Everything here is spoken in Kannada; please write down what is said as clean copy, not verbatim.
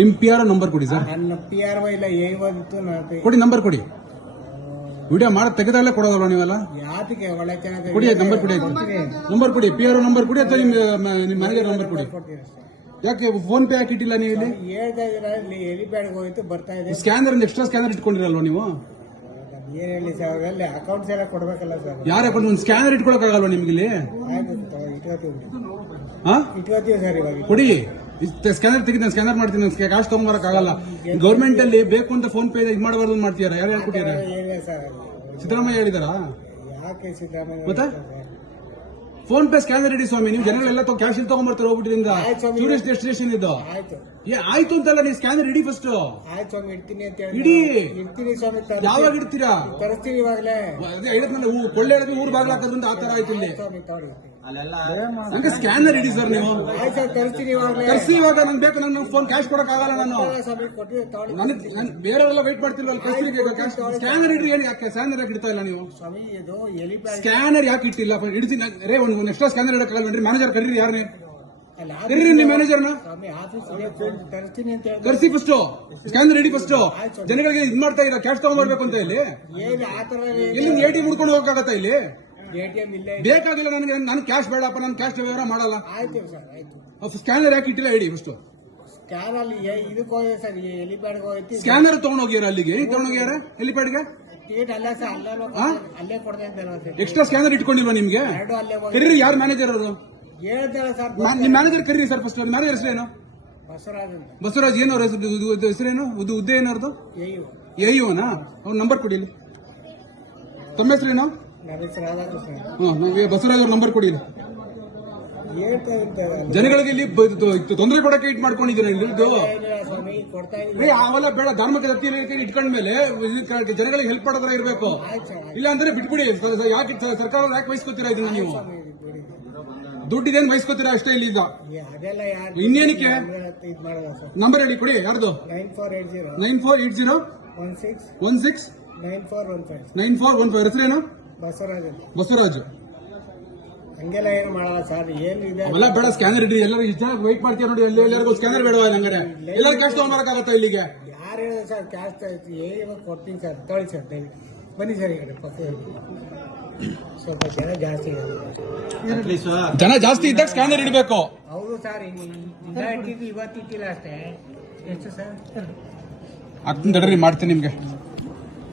ನಿಮ್ PRO ನಂಬರ್ ಕೊಡಿ ಸರ್. ನನ್ನ PRO ಇಲ್ಲ ಇವತ್ತು ಕೊಡಿ ನಂಬರ್ ಕೊಡಿ. ವಿಡಿಯೋ ಮಾಡಿ ತೆಗೆದಾಗಲೇ ಕೊಡೋದಲ್ವ ನೀವೆಲ್ಲ? ಯಾತಿಗೆ ಒಳ್ಳೆ ಚೆನ್ನಾಗಿ ಕೊಡಿ ನಂಬರ್ ಕೊಡಿ. ನಂಬರ್ ಕೊಡಿ. PRO ನಂಬರ್ ಕೊಡಿ ಅಥವಾ ನಿಮ್ಮ ಮ್ಯಾನೇಜರ್ ನಂಬರ್ ಕೊಡಿ. ಯಾಕೆ ಫೋನ್ ಪೇ ಯಾಕೆ ಇಟ್ಟಿಲ್ಲ ನೀವು ಇಲ್ಲಿ? ಹೇಳ್ತಾ ಇದೀರ ಇಲ್ಲಿ ಹೆಲಿಪ್ಯಾಡ್ಗೆ ಹೋಯ್ತು ಬರ್ತಾ ಇದೆ. ಸ್ಕ್ಯಾನರ್ ಎಕ್ಸ್ಟ್ರಾ ಸ್ಕ್ಯಾನರ್ ಇಟ್ಕೊಂಡಿರಲ್ವಾ ನೀವು? ಏನ್ ಹೇಳಿ ಸರ್, ಅಲ್ಲಿ ಅಕೌಂಟ್ಸ್ ಎಲ್ಲ ಕೊಡ್ಬೇಕಲ್ಲ ಸರ್. ಯಾರ ಅಕೌಂಟ್? ಒಂದು ಸ್ಕ್ಯಾನರ್ ಇಟ್ಕೊಳಕ್ಕಾಗಲ್ವಾ ನಿಮ್ಗೆ ಇಲ್ಲಿ? ಇಟ್ಕೋತೀವಿ ಸರ್ ಇವಾಗ. ಕೊಡಿ ಸ್ಕ್ಯಾನರ್ ತೆಗೆದು ನಾನು ಸ್ಕ್ಯಾನರ್ ಮಾಡ್ತೀನಿ. ಕ್ಯಾಶ್ ತಗೊಂಬರಕ್ಕಾಗಲ್ಲ. ಗೌರ್ಮೆಂಟ್ ಅಲ್ಲಿ ಬೇಕು ಅಂತ ಫೋನ್ ಪೇ ಇದು ಮಾಡಬಾರ್ದು ಮಾಡ್ತೀರಾ? ಯಾರು ಹೇಳ್ಕೊಟ್ಟಿದ್ದಾರೆ? ಸಿದ್ದರಾಮಯ್ಯ ಹೇಳಿದಾರಾ? ಯಾಕೆ ಸಿದ್ದರಾಮಯ್ಯ ಮತ್ತೆ ಫೋನ್ ಪೇ ಸ್ಕ್ಯಾನರ್ ಇಡಿ ಸ್ವಾಮಿ. ನೀವು ಜನಗಳೆಲ್ಲ ಕ್ಯಾಶ್ ಇಲ್ಲಿ ತಗೊಂಡ್ಬರ್ತಾರೆ ಹೋಗ್ಬಿಟ್ಟಿರಿಂದ. ಟೂರಿಸ್ಟ್ ಡೆಸ್ಟಿನೇಷನ್ ಇದು. ಆಯ್ತು ಅಂತಲ್ಲ, ನೀವು ಸ್ಕ್ಯಾನರ್ ಇಡಿ ಫಸ್ಟ್. ಆಯ್ತು ಸ್ವಾಮಿ, ಇಡ್ತೀನಿ ಅಂತ ಇಡಿ. ಇಡ್ತೀನಿ ಸ್ವಾಮಿ. ಯಾವಾಗ ಇಡ್ತೀರಾ? ತರಿಸ್ತೀನಿ ಇವಾಗಲೇ. ಕೊಳ್ಳೆ ಊರ್ ಬಾಗ್ಲ ಹಾಕೋದ್ರಿಂದ ಆ ತರ ಆಯ್ತು ಇಲ್ಲಿ. ನಂಗೆ ಸ್ಕ್ಯಾನರ್ ಇಡಿ ಸರ್ ನೀವು. ಕರ್ಸಿ ಇವಾಗ ನಂಗೆ ಬೇಕು. ನನ್ನ ಫೋನ್ ಕ್ಯಾಶ್ ಕೊಡಕ್ ಆಗಲ್ಲ. ನಾನು ಬೇರೆಯವರೆಲ್ಲ ವೇಟ್ ಮಾಡ್ತಿಲ್ವ? ಸ್ಕ್ಯಾನರ್ ಇಡ್ರಿ. ಏನು ಯಾಕೆ ಸ್ಕ್ಯಾನರ್ ಯಾಕೆ ಇಡ್ತಾ ಇಲ್ಲ ನೀವು? ಸ್ಕ್ಯಾನರ್ ಯಾಕೆ ಇಟ್ಟಿಲ್ಲ? ಇಡ್ತೀನಿ ರೇ. ಒಂದು ಎಕ್ಸ್ಟ್ರಾ ಸ್ಕ್ಯಾನರ್ ಇಡಕ್ಕಾಗಲ್ರಿ? ಮ್ಯಾನೇಜರ್ ಕರೀರಿ. ಯಾರನ್ನೇ ಕರೀರಿ? ನಿಮ್ಮ ಮ್ಯಾನೇಜರ್ನ ಕರ್ಸಿ ಫಸ್ಟ್. ಸ್ಕ್ಯಾನರ್ ಇಡಿ ಫಸ್ಟ್. ಜನಗಳಿಗೆ ಇದ್ ಮಾಡ್ತಾ ಇರೋ ಕ್ಯಾಶ್ ತಗೊಂಡ್ಬರ್ಬೇಕು ಅಂತ ಇಲ್ಲಿ. ಎಲ್ಲಿ ATM ಹುಡ್ಕೊಂಡು ಹೋಗಕ್ಕಾಗತ್ತಾ ಇಲ್ಲಿ? ಬೇಕಾಗಿಲ್ಲ ನನಗೆ. ನಾನು ಕ್ಯಾಶ್ ಬೇಡಪ್ಪ, ನಾನು ಕ್ಯಾಶ್ ವ್ಯವಹಾರ ಮಾಡಲ್ಲ. ಸ್ಕ್ಯಾನರ್ ಯಾಕೆ ಇಟ್ಟಿಲ್ಲ ಹೇಳಿ ಫಸ್ಟ್. ಸ್ಕ್ಯಾನರ್ ತಗೊಂಡೋಗ್ಯಾರ ಅಲ್ಲಿಗೆ? ತಗೊಂಡೋಗ್ಯಾರ ಹೆಲಿಪ್ಯಾಡ್ಗೆ? ಎಕ್ಸ್ಟ್ರಾ ಸ್ಕ್ಯಾನರ್ ಇಟ್ಕೊಂಡಿಲ್ವಾ ನಿಮ್ಗೆ? ಕರೀರಿ. ಯಾರು ಮ್ಯಾನೇಜರ್ ಅವರು? ನಿಮ್ ಮ್ಯಾನೇಜರ್ ಕರೀರಿ ಸರ್ ಫಸ್ಟ್. ಮ್ಯಾನೇಜರ್ ಹೆಸರೇನು? ಬಸವರಾಜ್. ಏನು ಅವ್ರ ಹೆಸರೇನು? ಹುದ್ದೆ ಏನವ್ರದ್ದು? AU-ನಾ? ಅವ್ರ ನಂಬರ್ ಕೊಡಿ. ತಮ್ಮ ಹೆಸರೇನು? ಬಸವರಾಜ್ ಅವ್ರ ನಂಬರ್ ಕೊಡಿ. ಜನಗಳಿಗೆ ಇಲ್ಲಿ ತೊಂದರೆ ಕೊಡಕ್ಕೆ ಇಟ್ ಮಾಡ್ಕೊಂಡಿದ್ದೀರ ಇದು. ಅವೆಲ್ಲ ಬೇಡ. ಧಾರ್ಮಿಕ ದತ್ತಿಯಲ್ಲಿ ಇಟ್ಕೊಂಡ್ಮೇಲೆ ಜನಗಳಿಗೆ ಹೆಲ್ಪ್ ಮಾಡೋದ್ರ ಇರಬೇಕು. ಇಲ್ಲ ಅಂದ್ರೆ ಬಿಟ್ಬಿಡಿ. ಯಾಕೆ ಸರ್ಕಾರ ಯಾಕೆ ವಹಿಸ್ಕೊತೀರಾ ಇದನ್ನ? ನೀವು ದುಡ್ಡಿದೇನು ವಹಿಸ್ಕೊತೀರಾ ಅಷ್ಟೇ ಇಲ್ಲಿ. ಈಗ ಇನ್ನೇನಕ್ಕೆ ನಂಬರ್ ಹೇಳಿ ಕೊಡಿ. ಯಾರ್ದು? 9480169415 ಹೆಸರೇನು? ಬಸವರಾಜ್. ಹಂಗೆಲ್ಲ ಏನು ಮಾಡಲ್ಲ ಸರ್. ಏನಿದೆ ಅವೆಲ್ಲ ಬೇಡ. ಸ್ಕ್ಯಾನರ್ ಇಡಿ. ಎಲ್ಲರೂ ಇಷ್ಟ ವೇಟ್ ಮಾಡ್ತೀವಿ ನೋಡಿ. ಎಲ್ಲರಿಗೂ ಸ್ಕ್ಯಾನರ್ ಬೇಡವಾ? ಹಂಗಾರೆ ಎಲ್ಲರೂ ಕ್ಯಾಶ್ ತಗೊಂಡ್ಬರಕ್ಕಾಗತ್ತಾ ಇಲ್ಲಿಗೆ? ಯಾರು ಹೇಳಿದ್ರು ಸರ್ ಕ್ಯಾಶ್ ಕೊಡ್ತೀನಿ ಸರ್. ತೊಳಿ ಸರ್, ಬನ್ನಿ ಸರ್. ಈ ಕಡೆ ಪಕ್ಕದಲ್ಲಿ ಸ್ವಲ್ಪ ಜನ ಜಾಸ್ತಿ ಇದೆ. ಜನ ಜಾಸ್ತಿ ಇದ್ದಾಗ ಸ್ಕ್ಯಾನರ್ ಇಡಬೇಕು. ಹೌದು ಸರ್. ಇವತ್ತಿಟ್ಟಿಲ್ಲ ಅಷ್ಟೇ. ಎಷ್ಟು ಸರ್? ಆಗ್ತೀನಿ ತಡ್ರಿ, ಮಾಡ್ತೀನಿ ನಿಮ್ಗೆ.